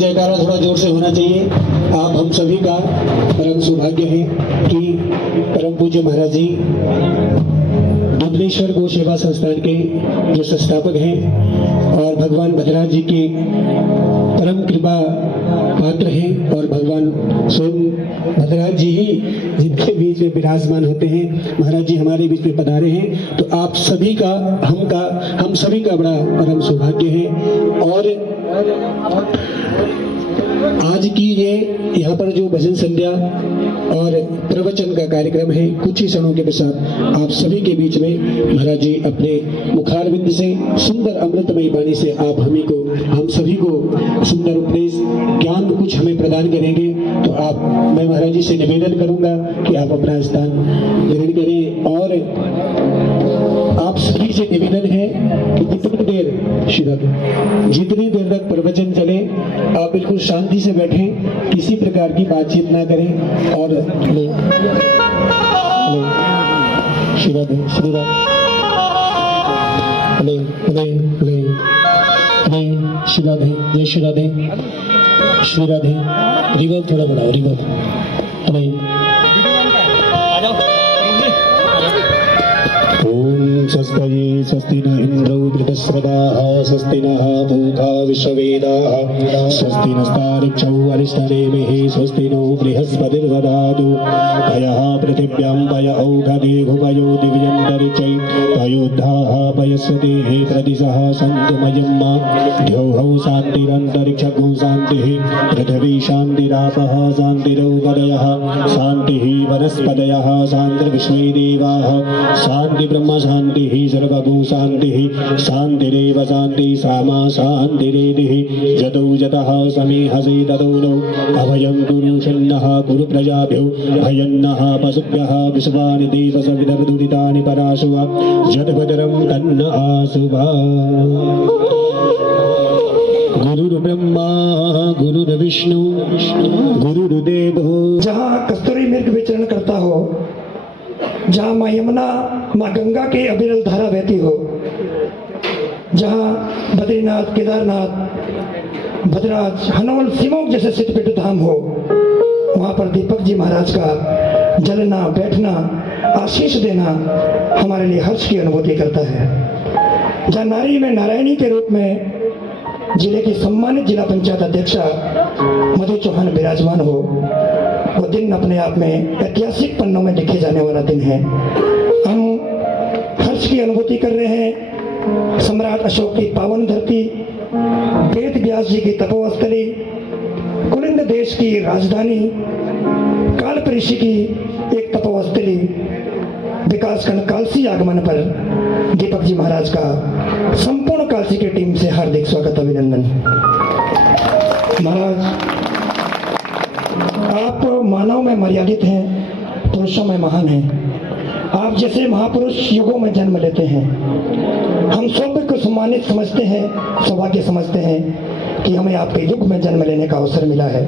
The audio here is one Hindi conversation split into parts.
जयकारा थोड़ा जोर से होना चाहिए। आप हम सभी का परम सौभाग्य है कि परम पूज्य महाराज जी दुधनेश्वर गो सेवा संस्थान के जो संस्थापक हैं और भगवान भद्रराज जी के परम कृपा पात्र हैं और भगवान स्वयं भद्रराज जी ही जिनके बीच में विराजमान होते हैं, महाराज जी हमारे बीच में पधारे हैं, तो आप सभी का हम सभी का बड़ा परम सौभाग्य है। और आज की ये यहाँ पर जो भजन संध्या और प्रवचन का कार्यक्रम है, कुछ ही क्षणों के पश्चात आप सभी के बीच में महाराज जी अपने मुखारविंद से सुंदर अमृतमयी वाणी से आप हम सभी को सुंदर उपदेश ज्ञान कुछ हमें प्रदान करेंगे। तो मैं महाराज जी से निवेदन करूंगा कि आप अपना स्थान ग्रहण करें और आप सभी से निवेदन है कि जितनी देर तक प्रवचन चले आप बिल्कुल शांति से बैठें, किसी प्रकार की बातचीत ना करें। और श्री राधे, जय श्री राधे, श्री राधे। रिवर्ब थोड़ा बढ़ाओ, रिवर्ब। ओम स्वस्ति स्वस्ति न इंद्रो वृतस्रवाः स्वस्ति नः पूषा विश्ववेदाः स्वस्ति नस्तार्क्ष्यो अरिष्टनेमिः स्वस्ति नो बृहस्पतिर्दधातु भयः पृथिव्यां भय औषधे भुवयो दिव्यन्तरिक्षै भयोद्धाः पयस्वतेः प्रतिशः सन्तु मयम्मा द्यौः शान्तिरन्तरिक्षगो शान्तिः पृथिवी शान्तिरापः शान्तिरौषधयः शान्तिः वनस्पतयः शान्तिर्विश्वे देवाः शान्ति ब्रह्म शांति सर्वगो शांति शांतिरेव शांति सामा शांतिरेतिः जतो जतः समीहसे ततो नो अभयं कुरु शन्नः कुरु प्रजाभ्यो भयन्नः पशुभ्यः विश्वानि देवसविदर्दुरितानि पराशुवा जतभद्रं तन्न आशुभा। गुरुर्ब्रह्मा गुरुर्विष्णु गुरुर्देवो। जहाँ कस्तूरी मृग विचरण करता हो, जहाँ माँ यमुना माँ गंगा की अविरल धारा बहती हो, जहाँ बद्रीनाथ केदारनाथ भद्रराज हनोल सिमोग जैसे सिद्धपीठ धाम हो, वहाँ पर दीपक जी महाराज का जलना बैठना आशीष देना हमारे लिए हर्ष की अनुभूति करता है। जहाँ नारी में नारायणी के रूप में जिले की सम्मानित जिला पंचायत अध्यक्षा मधु चौहान विराजमान हो, वो दिन अपने आप में ऐतिहासिक पन्नों में लिखे जाने वाला दिन है। हम हर्ष की अनुभूति कर रहे हैं। सम्राट अशोक की पावन धरती, वेद व्यास जी की तपोस्थली, कुलिंद देश की राजधानी, काल ऋषि की एक तपोस्थली, विकासखंड कालसी आगमन पर दीपक जी महाराज का संपूर्ण कालसी की टीम से हार्दिक स्वागत अभिनंदन। महाराज, आप मानव में मर्यादित हैं, पुरुषों में महान हैं। आप जैसे महापुरुष युगों में जन्म लेते हैं। हम सौभाग्य को सम्मानित समझते हैं, सौभाग्य समझते हैं कि हमें आपके युग में जन्म लेने का अवसर मिला है।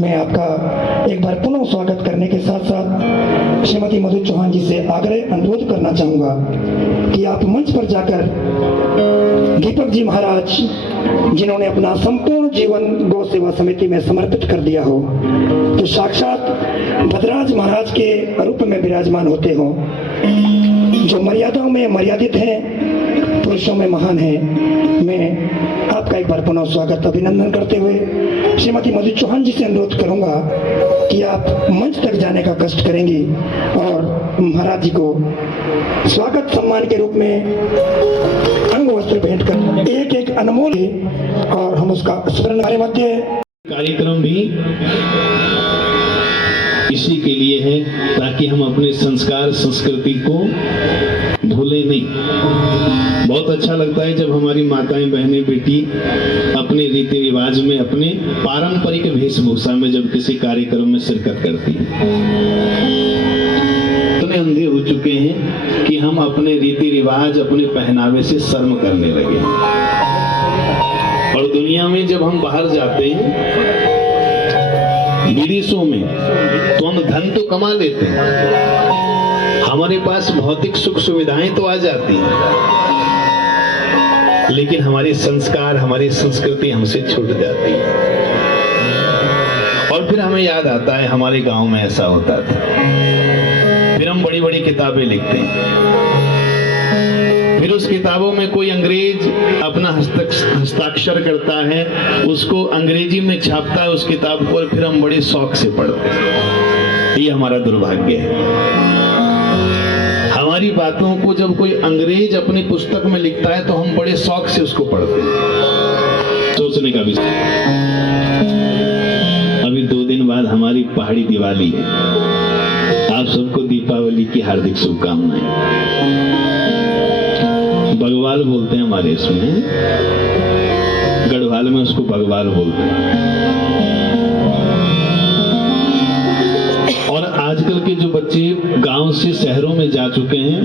मैं आपका एक बार पुनः स्वागत करने के साथ साथ श्रीमती मधु चौहान जी से आग्रह अनुरोध करना चाहूँगा कि आप मंच पर जाकर दीपक जी महाराज, जिन्होंने अपना संपूर्ण जीवन गौ सेवा समिति में समर्पित कर दिया हो, तो साक्षात भद्रराज महाराज के रूप में विराजमान होते हो, जो मर्यादाओं में मर्यादित हैं, पुरुषों में महान हैं, मैं आपका एक बार पुनः स्वागत अभिनंदन करते हुए श्रीमती मधु चौहान जी से अनुरोध करूंगा कि आप मंच तक जाने का कष्ट करेंगी और महाराज जी को स्वागत सम्मान के रूप में अंग वस्त्र भेंट कर एक एक अनमोल है और हम उसका स्मरण हमारे मध्य कार्यक्रम भी इसी के लिए है ताकि हम अपने संस्कार संस्कृति को भूले नहीं। बहुत अच्छा लगता है जब हमारी माताएं बहनें बेटी अपने रीति रिवाज में अपने पारंपरिक वेशभूषा में जब किसी कार्यक्रम में शिरकत करती हैं। इतने अंधे हो चुके हैं कि हम अपने रीति रिवाज अपने पहनावे से शर्म करने लगे। और दुनिया में जब हम बाहर जाते हैं विदेशों में तो हम धन तो कमा लेते हैं, हमारे पास भौतिक सुख सुविधाएं तो आ जाती हैं, लेकिन हमारे संस्कार हमारी संस्कृति हमसे छूट जाती है। और फिर हमें याद आता है हमारे गांव में ऐसा होता था। फिर हम बड़ी बड़ी किताबें लिखते हैं, फिर उस किताबों में कोई अंग्रेज अपना हस्ताक्षर करता है, उसको अंग्रेजी में छापता है उस किताब को, और फिर हम बड़े शौक से पढ़ते हैं। ये हमारा दुर्भाग्य है। हमारी बातों को जब कोई अंग्रेज अपनी पुस्तक में लिखता है तो हम बड़े शौक से उसको पढ़ते हैं। सोचने का विषय। अभी 2 दिन बाद हमारी पहाड़ी दिवाली है। आप सबको दीपावली की हार्दिक शुभकामनाएं। बगवाल बोलते हैं हमारे इसमें, गढ़वाल में उसको बगवाल बोलते हैं। और आजकल के जो बच्चे गांव से शहरों में जा चुके हैं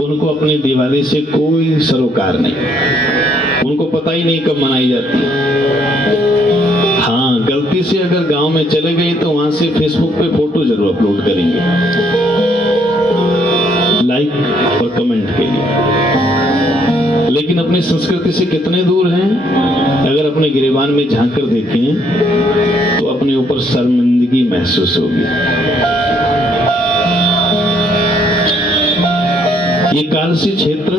उनको अपने दिवाली से कोई सरोकार नहीं, उनको पता ही नहीं कब मनाई जाती है। हाँ, गलती से अगर गांव में चले गए तो वहां से फेसबुक पे फोटो जरूर अपलोड करेंगे, लाइक और कमेंट के लिए। लेकिन अपनी संस्कृति से कितने दूर हैं। अगर अपने गिरेबान में झांक कर देखें तो अपने ऊपर शर्मिंदगी महसूस होगी। ये कालसी क्षेत्र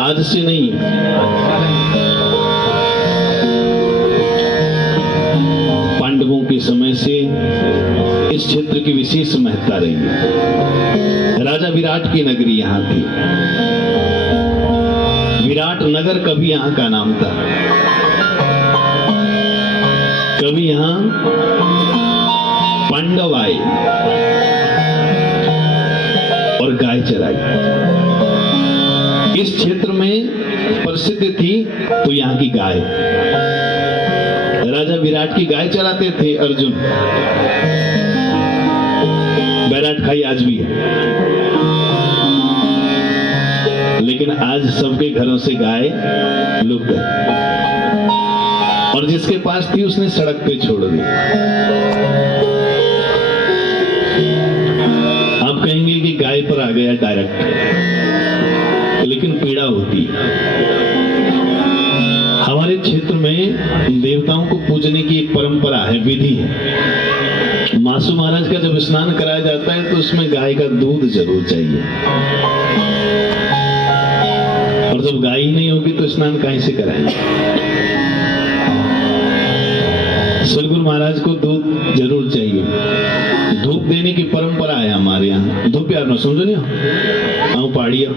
आज से नहीं है, पांडवों के समय से इस क्षेत्र की विशेष महत्ता रही है। राजा विराट की नगरी यहां थी। विराट नगर कभी यहां का नाम था। कभी यहां पांडव आए और गाय चराई। इस क्षेत्र में प्रसिद्ध थी तो यहां की गाय। राजा विराट की गाय चराते थे अर्जुन। बैराट खाई आज भी है, लेकिन आज सबके घरों से गाय लुप्त है। और जिसके पास थी उसने सड़क पे छोड़ दी। आप कहेंगे कि गाय पर आ गया डायरेक्ट, लेकिन पीड़ा होती है। हमारे क्षेत्र में देवताओं को पूजने की एक परंपरा है, विधि है। मासू महाराज का जब स्नान कराया जाता है तो उसमें गाय का दूध जरूर चाहिए, और जब गाय ही नहीं होगी तो स्नान कहीं से कराएंगे। सदगुरु महाराज को दूध जरूर चाहिए। धूप देने की परंपरा है हमारे यहाँ। धूप यार ना समझो नहीं, आओ पहाड़िया,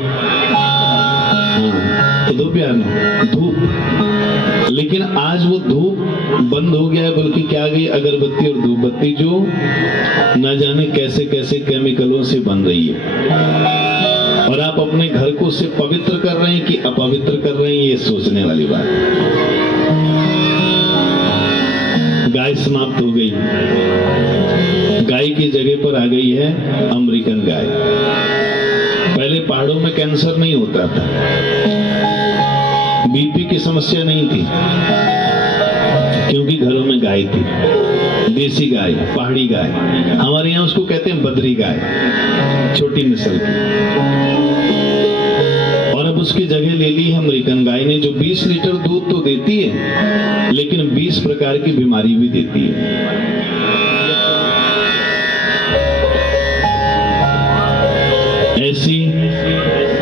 तो धूप यार ना धूप। लेकिन आज वो धूप बंद हो गया है, बल्कि क्या गई अगरबत्ती और धूप बत्ती, जो न जाने कैसे कैसे केमिकलों से बन रही है। और आप अपने घर को उससे पवित्र कर रहे हैं कि अपवित्र कर रहे हैं, ये सोचने वाली बात। गाय समाप्त हो गई, गाय की जगह पर आ गई है अमेरिकन गाय। पहले पहाड़ों में कैंसर नहीं होता था, बीपी की समस्या नहीं थी, क्योंकि घरों में गाय थी। देसी गाय, पहाड़ी गाय, हमारे यहाँ उसको कहते हैं बद्री गाय, छोटी नस्ल की। और अब उसकी जगह ले ली है अमेरिकन गाय ने, जो 20 लीटर दूध तो देती है, लेकिन 20 प्रकार की बीमारी भी देती है। ऐसी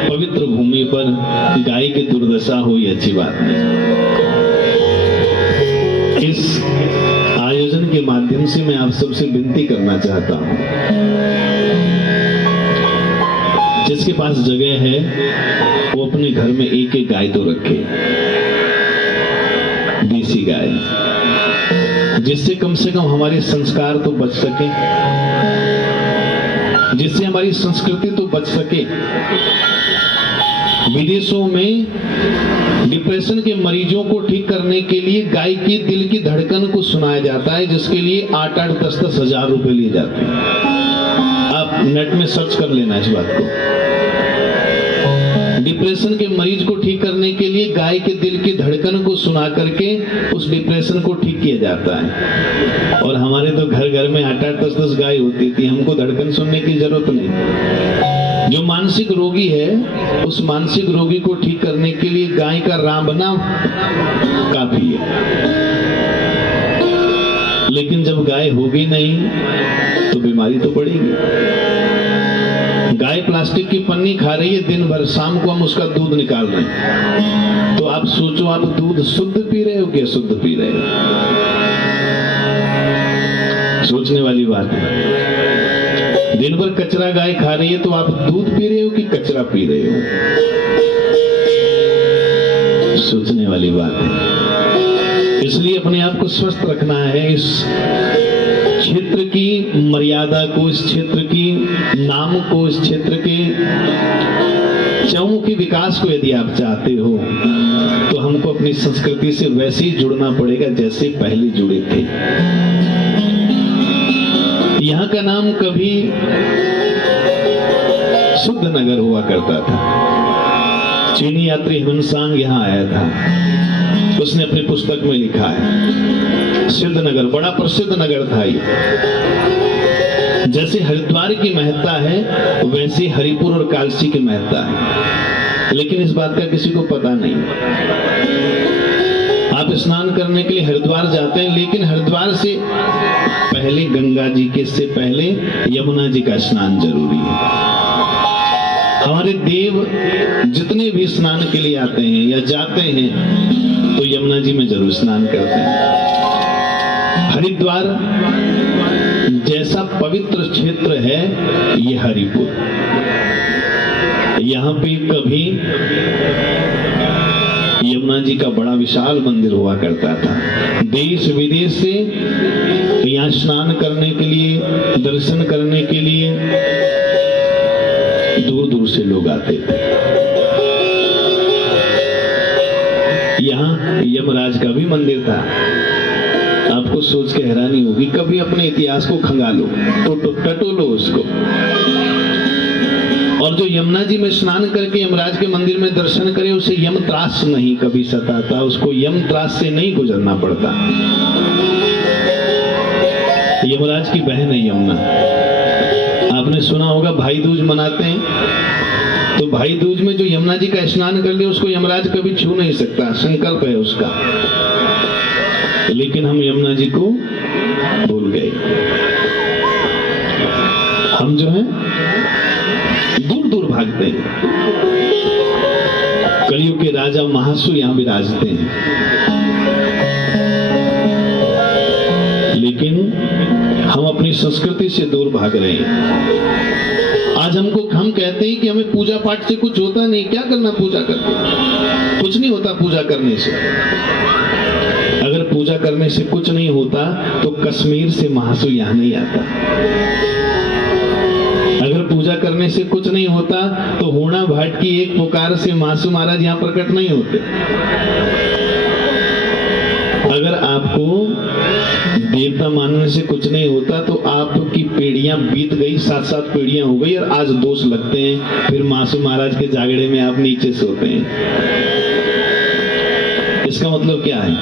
पवित्र भूमि पर गाय की दुर्दशा हो ये अच्छी बात नहीं। इस आयोजन के माध्यम से मैं आप सबसे विनती करना चाहता हूं, जिसके पास जगह है वो अपने घर में एक एक गाय तो रखे, देसी गाय, जिससे कम से कम हमारे संस्कार तो बच सके, जिससे हमारी संस्कृति तो बच सके। विदेशों में डिप्रेशन के मरीजों को ठीक करने के लिए गाय की दिल की धड़कन को सुनाया जाता है, जिसके लिए 8-8, 10-10 हजार रुपए लिए जाते हैं। आप नेट में सर्च कर लेना इस बात को। डिप्रेशन के मरीज को ठीक करने के लिए गाय के दिल की धड़कन को सुना करके उस डिप्रेशन को ठीक किया जाता है। और हमारे तो घर घर में 8-8, 10-10 गाय होती थी, हमको धड़कन सुनने की जरूरत नहीं। जो मानसिक रोगी है उस मानसिक रोगी को ठीक करने के लिए गाय का रांबना काफी है। लेकिन जब गाय होगी नहीं तो बीमारी तो बढ़ेगी। गाय प्लास्टिक की पन्नी खा रही है दिन भर, शाम को हम उसका दूध निकाल रहे हैं, तो आप सोचो आप दूध शुद्ध पी रहे हो कि अशुद्ध पी रहे हो? सोचने वाली बात है। दिन भर कचरा गाय खा रही है तो आप दूध पी रहे हो कि कचरा पी रहे हो? सोचने वाली बात है। इसलिए अपने आप को स्वस्थ रखना है। इस क्षेत्र की मर्यादा को, इस क्षेत्र की नाम को, इस क्षेत्र के चहुमुखी विकास को यदि आप चाहते हो तो हमको अपनी संस्कृति से वैसे ही जुड़ना पड़ेगा जैसे पहले जुड़े थे। यहाँ का नाम कभी शुद्ध नगर हुआ करता था। चीनी यात्री हिमनसांग यहाँ आया था, उसने अपनी पुस्तक में लिखा है सिद्ध नगर, बड़ा प्रसिद्ध नगर था ये। जैसे हरिद्वार की महत्ता है वैसे हरिपुर और कालसी की महत्ता है, लेकिन इस बात का किसी को पता नहीं। आप स्नान करने के लिए हरिद्वार जाते हैं, लेकिन हरिद्वार से पहले गंगा जी के से पहले यमुना जी का स्नान जरूरी है। हमारे देव जितने भी स्नान के लिए आते हैं या जाते हैं तो यमुना जी में जरूर स्नान करते हैं। हरिद्वार जैसा पवित्र क्षेत्र है ये हरिपुर, यहाँ पे कभी यमुना जी का बड़ा विशाल मंदिर हुआ करता था। देश विदेश से यहाँ स्नान करने के लिए, दर्शन करने के लिए दूर दूर से लोग आते थे। यहाँ यमराज का भी मंदिर था। आपको सोच के हैरानी होगी, कभी अपने इतिहास को खंगालो, टटोलो उसको। और जो यमुना जी में स्नान करके यमराज के मंदिर में दर्शन करे उसे यम त्रास नहीं कभी सताता, उसको यम त्रास से नहीं गुजरना पड़ता। यमराज की बहन है यमुना। आपने सुना होगा भाई दूज मनाते हैं, तो भाई दूज में जो यमुना जी का स्नान कर ले उसको यमराज कभी छू नहीं सकता, संकल्प है उसका। लेकिन हम यमुना जी को भूल गए। हम जो है दूर दूर भागते हैं। कलयुग के राजा महासुर यहां विराजते हैं, लेकिन हम अपनी संस्कृति से दूर भाग रहे हैं। आज हम कहते हैं कि हमें पूजा पाठ से कुछ होता नहीं। क्या करना पूजा करके? कुछ नहीं होता पूजा करने से। अगर पूजा करने से कुछ नहीं होता तो कश्मीर से महासुर यहां नहीं आता। अगर पूजा करने से कुछ नहीं होता तो होना भाट की एक पुकार से महासुर महाराज यहां प्रकट नहीं होते। अगर आपको देवता मानने से कुछ नहीं होता तो आपकी पीढ़ियां बीत गई, 7-7 पीढ़ियां हो गई और आज दोष लगते हैं, फिर महासुर महाराज के जागड़े में आप नीचे सोते हैं। इसका मतलब क्या है?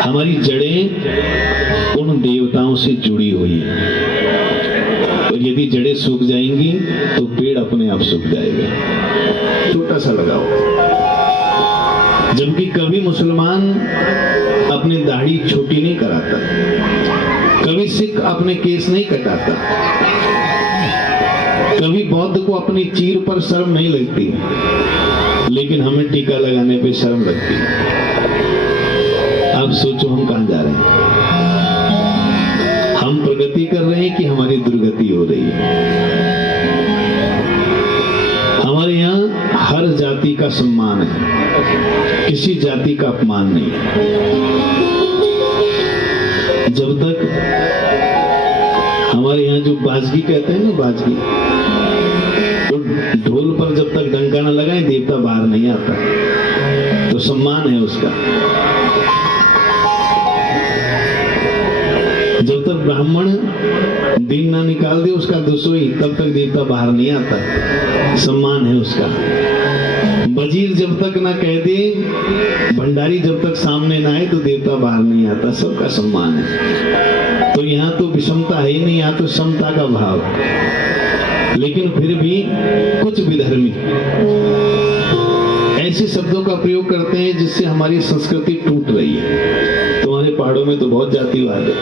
हमारी जड़ें उन देवताओं से जुड़ी हुई है, और यदि जड़ें सूख जाएंगी तो पेड़ अपने आप सूख जाएगा। छोटा सा लगाओ। जबकि कभी मुसलमान अपनी दाढ़ी छोटी नहीं कराता, कभी सिख अपने केस नहीं कटाता, कभी बौद्ध को अपनी चीर पर शर्म नहीं लगती, लेकिन हमें टीका लगाने पे शर्म लगती है। अब सोचो हम कहां जा रहे हैं? हम प्रगति कर रहे हैं कि हमारी दुर्गति हो रही है? हमारे यहाँ हर जाति का सम्मान है, किसी जाति का अपमान नहीं। जब तक हमारे यहाँ जो बाजगी कहते हैं ना, बाजगी, तो ढोल पर जब तक डंका न लगाए देवता बाहर नहीं आता, तो सम्मान है उसका। जब तक ब्राह्मण दिन ना निकाल दे उसका दुसोई, तब तक देवता बाहर नहीं आता, सम्मान है उसका। वजीर जब तक ना कह दे, भंडारी जब तक सामने ना आए, तो देवता बाहर नहीं आता, सबका सम्मान है। तो यहाँ तो विषमता है ही नहीं, यहाँ तो समता का भाव। लेकिन फिर भी कुछ विधर्मी ऐसे शब्दों का प्रयोग करते हैं जिससे हमारी संस्कृति टूट रही है। तुम्हारे पहाड़ों में तो बहुत जातिवाद है,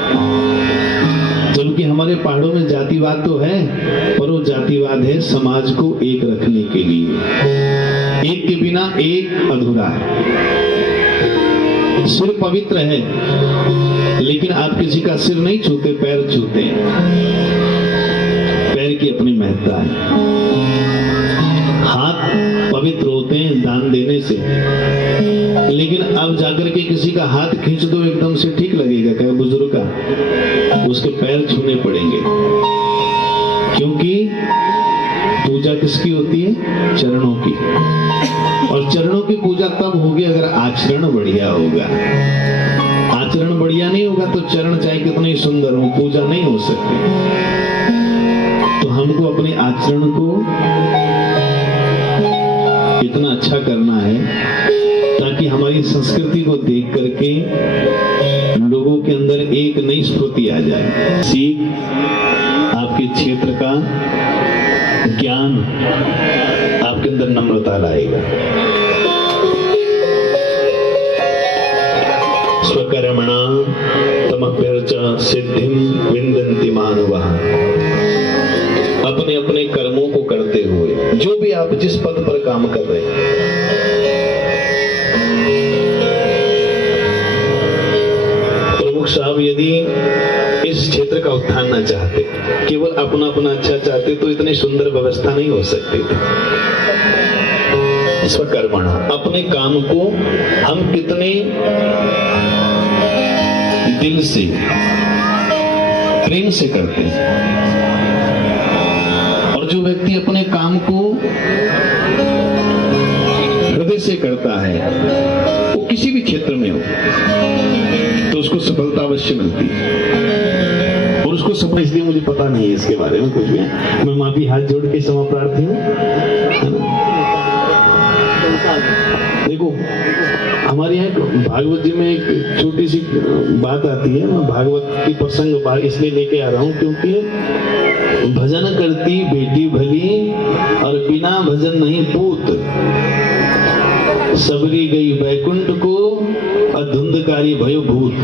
जबकि हमारे पहाड़ों में जातिवाद तो है, पर वो जातिवाद है समाज को एक रखने के लिए। एक के बिना एक अधूरा है। सिर पवित्र है, लेकिन आप किसी का सिर नहीं छूते, पैर छूते हैं। पैर की अपनी महत्ता है। हाथ पवित्र होते हैं दान देने से, लेकिन अब जाकर के किसी का हाथ खींच दो एकदम से ठीक लगेगा क्या? बुजुर्ग का, उसके पैर छूने पड़ेंगे। क्योंकि पूजा किसकी होती है? चरणों की। और चरणों की पूजा तब होगी अगर आचरण बढ़िया होगा। आचरण बढ़िया नहीं होगा तो चरण चाहे कितने ही सुंदर हो, पूजा नहीं हो सकती। तो हमको अपने आचरण को इतना अच्छा करना है ताकि हमारी संस्कृति को देख करके लोगों के अंदर एक नई स्फूर्ति आ जाए। सीख आपके क्षेत्र का ज्ञान आपके अंदर नम्रता लाएगा। स्वकर्मणा तमभ्यर्च सिद्धिं विन्दन्ति मानवः। अपने अपने कर्मों को करते हुए, जो भी आप जिस पद पर काम कर रहे हैं, प्रमुख साहब यदि इस क्षेत्र का उत्थान न चाहते, केवल अपना अपना अच्छा चाहते, तो इतनी सुंदर व्यवस्था नहीं हो सकती थी। स्वकर्मणा, अपने काम को हम कितने दिल से प्रेम से करते हैं। और जो व्यक्ति अपने काम को हृदय से करता है, वो किसी भी क्षेत्र में हो, तो उसको सफलता अवश्य मिलती है। और उसको सफल, इसलिए मुझे पता नहीं है इसके बारे में कुछ भी। मैं माफी हाथ जोड़ के क्षमा प्रार्थी हूँ। देखो, हमारे यहाँ भागवत जी में एक छोटी सी बात आती है। मैं भागवत की प्रसंग इसलिए लेके आ रहा हूँ क्योंकि भजन करती बेटी भली और बिना भजन नहीं पूत, सबरी गई वैकुंठ को और धुंधकारी भयो भूत।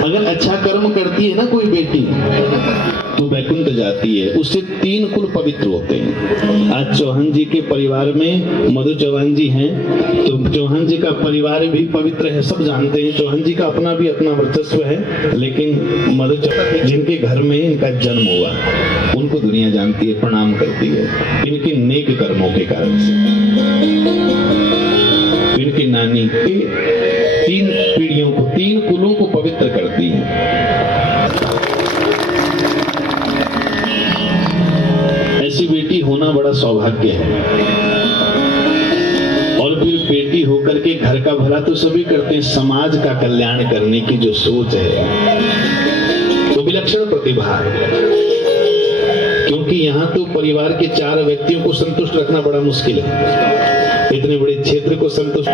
अगर अच्छा कर्म करती है ना कोई बेटी, तो वैकुंठ जाती है। उससे 3 कुल पवित्र होते हैं। आज चौहान जी के परिवार में मधु चौहान जी हैं, तो चौहान जी का परिवार भी पवित्र है, सब जानते हैं। चौहान जी का अपना भी अपना वर्चस्व है, लेकिन मधु चौहान जिनके घर में इनका जन्म हुआ, उनको दुनिया जानती है, प्रणाम करती है, इनके नेक कर्मों के कारण से। इनकी नानी के 3 पीढ़ियों को, 3 कुलों को पवित्र करती है। ऐसी बेटी होना बड़ा सौभाग्य है। और फिर बेटी होकर के घर का भला तो सभी करते हैं, समाज का कल्याण करने की जो सोच है वो विलक्षण प्रतिभा है। क्योंकि यहाँ तो परिवार के 4 व्यक्तियों को संतुष्ट रखना बड़ा मुश्किल है, इतने बड़े क्षेत्र को संतुष्ट।